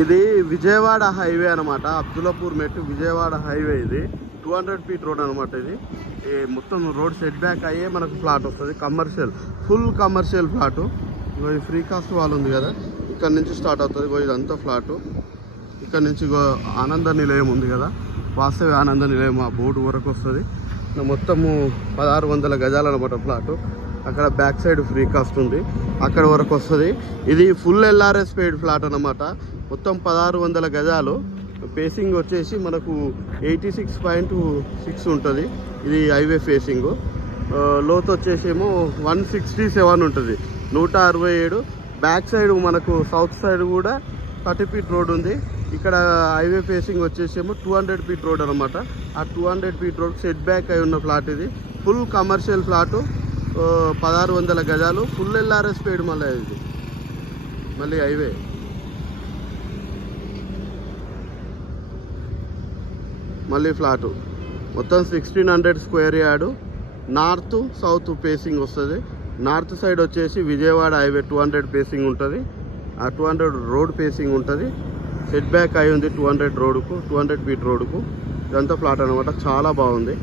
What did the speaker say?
ఇది విజయవాడ హైవే అనమాట. అబ్దుల్లాపూర్ మెట్టు విజయవాడ హైవే. ఇది 200 ఫీట్ రోడ్ అనమాట. ఇది మొత్తం రోడ్ సెట్ బ్యాక్ అయ్యే మనకు ఫ్లాట్ వస్తుంది. Commercial, full commercial flat. ఈ ఫ్రీ కాస్ట్ వాళ్ళు ఉంది కదా, ఇక్కడ నుంచి స్టార్ట్ అవుతుంది. ఇదంతా ఫ్లాటు. ఇక్కడ నుంచి ఆనంద నిలయం ఉంది కదా, వాస్తవి ఆనంద నిలయం, ఆ బోర్డు వరకు వస్తుంది. మొత్తము 1600 గజాలు అనమాట ఫ్లాటు. అక్కడ బ్యాక్ సైడ్ ఫ్రీ కాస్ట్ ఉంది, అక్కడ వరకు వస్తుంది. ఇది ఫుల్ ఎల్ఆర్ఎస్ పెయిడ్ ఫ్లాట్ అనమాట. మొత్తం 1600 గజాలు. ఫేసింగ్ వచ్చేసి మనకు 86.6 ఉంటుంది. ఇది హైవే ఫేసింగ్. లోతు వచ్చేసేమో 167 ఉంటుంది, 167. బ్యాక్ సైడ్ మనకు సౌత్ సైడ్ కూడా 30 ఫీట్ రోడ్ ఉంది. ఇక్కడ హైవే ఫేసింగ్ వచ్చేసేమో 200 ఫీట్ రోడ్ అనమాట. ఆ 200 ఫీట్ రోడ్ సెట్ బ్యాక్ అయి ఉన్న ఫ్లాట్ ఇది. ఫుల్ కమర్షియల్ ఫ్లాటు, 1600 గజాలు, ఫుల్ ఎల్ఆర్ఎస్ పెయిడ్. మళ్ళీ ఇది మళ్ళీ హైవే. మళ్ళీ ఫ్లాటు మొత్తం 1600 square yard. North south facing వస్తుంది. నార్త్ సైడ్ వచ్చేసి విజయవాడ హైవే 200 ఫేసింగ్ ఉంటుంది. ఆ 200 రోడ్ ఫేసింగ్ ఉంటుంది. సెట్ బ్యాక్ అయి ఉంది 200 రోడ్కు, 200 ఫీట్ రోడ్కు. ఇదంతా ఫ్లాట్ అనమాట. చాలా బాగుంది.